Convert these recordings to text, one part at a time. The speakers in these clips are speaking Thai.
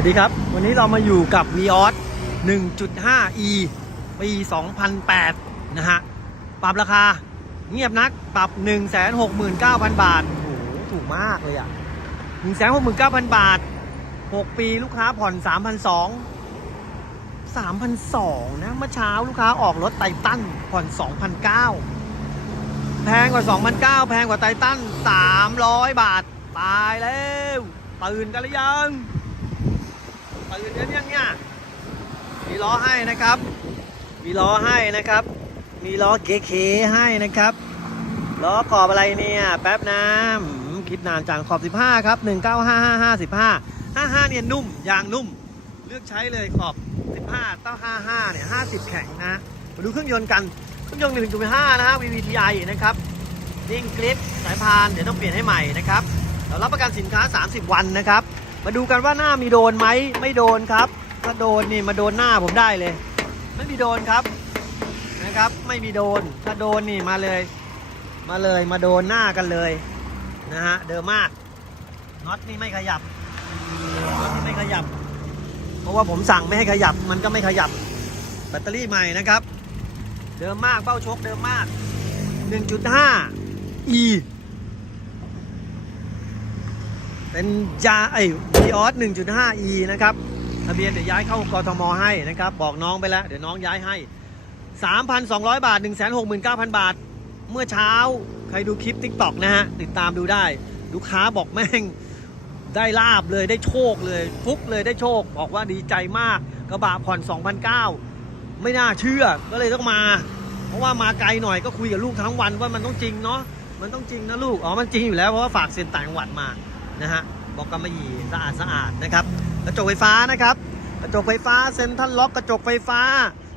วัสดีครับ วันนี้เรามาอยู่กับ v ีออส 1.5e ปี 2008 นะฮะ ปรับราคาเงียบนัก ปรับ 169,000 บาท โอ้โห ถูกมากเลยอะ 169,000 บาท 6 ปีลูกค้าผ่อน 3,200 3,200 นะ เมื่อเช้าลูกค้าออกรถไททันผ่อน 2,900 แพงกว่า 2,900 แพงกว่าไททัน300 บาท ตายแล้ว ตื่นกันหรือยัง ตื่นกันยังเนี่ยมีล้อให้นะครับ มีล้อให้นะครับ มีล้อเก๋ๆให้นะครับ ล้อขอบอะไรเนี่ยแป๊บน้ำคิดนานจังขอบ 15 ครับ 1955 15 55 เนี่ยนุ่มยางนุ่ม เลือกใช้เลยขอบ 15ต้า55 เนี่ย 50 แข็งนะ มาดูเครื่องยนต์กัน เครื่องยนต์ 1.5 นะฮะ VVTi นะครับนิ่งกริปสายพาน เดี๋ยวต้องเปลี่ยนให้ใหม่นะครับ เรารับประกันสินค้า 30 วันนะครับ มาดูกันว่าหน้ามีโดนไหมไม่โดนครับ ถ้าโดนนี่มาโดนหน้าผมได้เลย ไม่มีโดนครับนะครับ ไม่มีโดน ถ้าโดนนี่มาเลย มาเลยมาโดนหน้ากันเลยนะฮะเดิมมากน็อตนี่ไม่ขยับน็อตนี่ไม่ขยับ เพราะว่าผมสั่งไม่ให้ขยับมันก็ไม่ขยับ แบตเตอรี่ใหม่นะครับ เดิมมากเป้าชกเดิมมาก 1.5 e เป็นยาไอ้วีออส 1.5e นะครับทะเบียนเดี๋ยวย้ายเข้ากทมให้นะครับ บอกน้องไปแล้ว เดี๋ยวน้องย้ายให้ 3,200 บาท 169,000 บาท เมื่อเช้าใครดูคลิป t ิ k t o k นะฮะ ติดตามดูได้ลูกค้าบอกแม่งได้ลาบเลยได้โชคเลย ฟุกเลยได้โชค บอกว่าดีใจมากกระบะผ่อน2,009ไม่น่าเชื่อก็เลยต้องมา เพราะว่ามาไกลหน่อยก็คุยกับลูกทั้งวันว่ามันต้องจริงเนาะมันต้องจริงนะลูก อ๋อ มันจริงอยู่แล้วเพราะว่าฝากเซ็นต่างจังหวัดมา นะฮะบอกกำมะหยี่สะอาดสะอาดนะครับกระจกไฟฟ้านะครับ กระจกไฟฟ้าเซ็นทรัลล็อกกระจกไฟฟ้า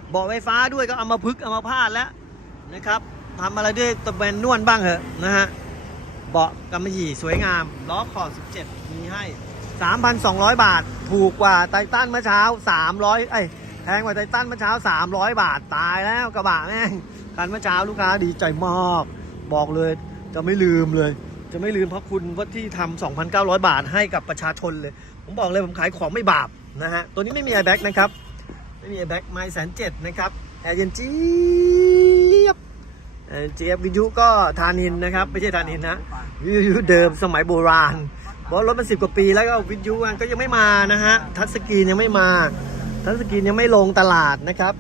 เบาะไฟฟ้าด้วยก็เอามาพึกเอามาพาดแล้วนะครับทำอะไรด้วยตะเบนนวลบ้างเหอะนะฮะเบาะกำมะหยี่สวยงามล้อขอบ17 มีให้ 3,200 บาท ถูกกว่าไททันเมื่อเช้า 300 เอ้ยแพงกว่าไททันเมื่อเช้า 300 บาทตายแล้วกระบะแม่งคันเมื่อเช้าลูกค้าดีใจมาก บอกเลยจะไม่ลืมเลย จะไม่ลืมพระคุณว่าที่ทำ2,900 บาทให้กับประชาชนเลย ผมบอกเลยผมขายของไม่บาปนะฮะ ตัวนี้ไม่มีแอร์แบ็กนะครับ ไม่มีแอร์แบ็กไม่แสนเจ็ดนะครับแอร์เย็นเจี๊ยบแอร์เจี๊ยบวิทยุก็ทานินนะครับ ไม่ใช่ทานินนะวิทยุเดิมสมัยโบราณเพราะรถมันสิบกว่าปีแล้วก็วิทยุก็ยังไม่มานะฮะทัชสกรีนยังไม่มาทัชสกรีนยังไม่ลงตลาดนะครับ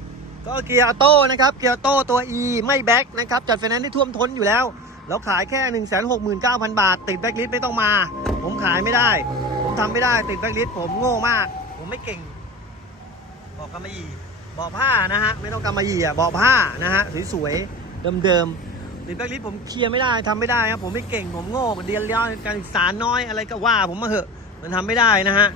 ก็เกียร์ออโต้นะครับเกียร์ออโต้ตัว E ไม่แบ็กนะครับจัดไฟแนนซ์ได้ท่วมท้นอยู่แล้ว แล้วขายแค่1 6 9 0 0 0บาท ติดแบ็กลิสไม่ต้องมา ผมขายไม่ได้ ผมทำไม่ได้ติดแบ็กลิสผมโง่มาก ผมไม่เก่ง บอกกำมะหยี่บอกผ้านะฮะไม่ต้องกำมะหยี่อะบอกผ้านะฮะสวยๆเดิมๆติดแบ็กลิสผมเคลียร์ไม่ได้ทำไม่ได้ครับผมไม่เก่งผมโง่เรียนเรียนการศึกษาน้อยอะไรก็ว่า ผมมาเหอะมันทำไม่ได้นะฮะ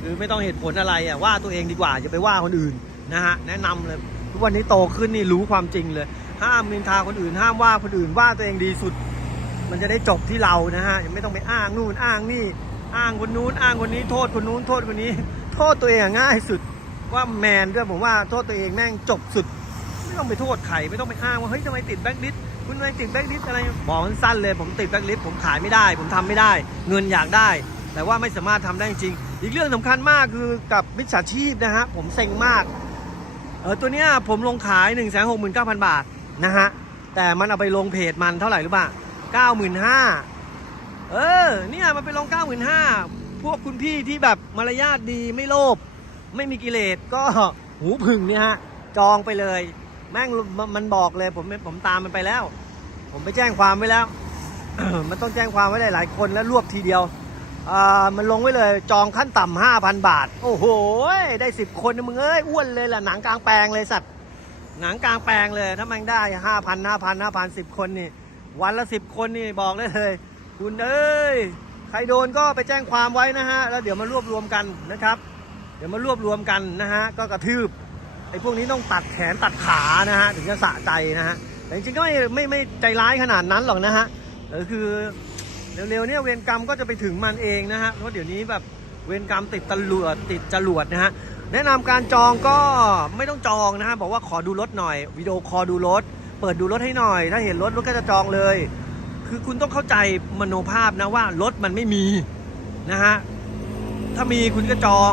คือไม่ต้องเหตุผลอะไรอะว่าตัวเองดีกว่าอย่าไปว่าคนอื่นนะฮะแนะนำเลยทุกวันนี้โตขึ้นนี่รู้ความจริงเลย ห้ามนินทาคนอื่น ห้ามว่าคนอื่นว่าตัวเองดีสุด มันจะได้จบที่เรานะฮะยังไม่ต้องไปอ้างนู่นอ้างนี่ อ้างคนนู้น อ้างคนนี้โทษคนนู้นโทษคนนี้ โทษตัวเองง่ายสุดว่าแมนด้วยผมว่าโทษตัวเองแม่งจบสุด ไม่ต้องไปโทษใครไม่ต้องไปอ้างว่าเฮ้ยทำไมติดแบ็คลิสต์คุณทำไมติดแบ็คลิสต์อะไรบอกสั้นเลยผมติดแบ็คลิสต์ผมขายไม่ได้ ผมทำไม่ได้ เงินอยากได้ แต่ว่าไม่สามารถทำได้จริง อีกเรื่องสำคัญมากคือกับมิจฉาชีพนะฮะผมเซ็งมากเออตัวเนี้ยผมลงขาย 1 6 9 0 0 0 บาท นะฮะ แต่มันเอาไปลงเพจมันเท่าไหร่รู้ป่ะ95,000เออ เนี่ยมันไปลง95,000พวกคุณพี่ที่แบบมารยาทดีไม่โลภไม่มีกิเลสก็หูผึ่งเนี่ยฮะ จองไปเลย แม่งมันบอกเลยผมผมตามมันไปแล้ว ผมไปแจ้งความไว้แล้ว มันต้องแจ้งความไว้หลายๆคนแล้วรวบทีเดียวอ่ามันลงไว้เลยจองขั้นต่ำห้าพันบาท โอ้โห ได้สิบคนนะมึงเอ้ย อ้วนเลยล่ะ หนังกลางแปลงเลยสัตว์ หนังกลางแปลงเลย ถ้ามันได้ห้าพันห้าพันห้าพันสิบคนนี่ วันละสิบคนนี่บอกได้เลย คุณเอ้ย ใครโดนก็ไปแจ้งความไว้นะฮะ แล้วเดี๋ยวมารวบรวมกันนะครับ เดี๋ยวมารวบรวมกันนะฮะ ก็กระทืบไอ้พวกนี้ต้องตัดแขนตัดขานะฮะ ถึงจะสะใจนะฮะ แต่จริงๆก็ไม่ไม่ไม่ใจร้ายขนาดนั้นหรอกนะฮะเออคือเร็วๆเนี่ยเวรกรรมก็จะไปถึงมันเองนะฮะ เพราะเดี๋ยวนี้แบบเวรกรรมติดตำรวจติดจรวดนะฮะ แนะนำการจองก็ไม่ต้องจองนะฮะบอกว่าขอดูรถหน่อยวิดีโอคอดูรถ เปิดดูรถให้หน่อย ถ้าเห็นรถรถก็จะจองเลย คือคุณต้องเข้าใจมโนภาพนะว่ารถมันไม่มีนะฮะถ้ามีคุณก็จอง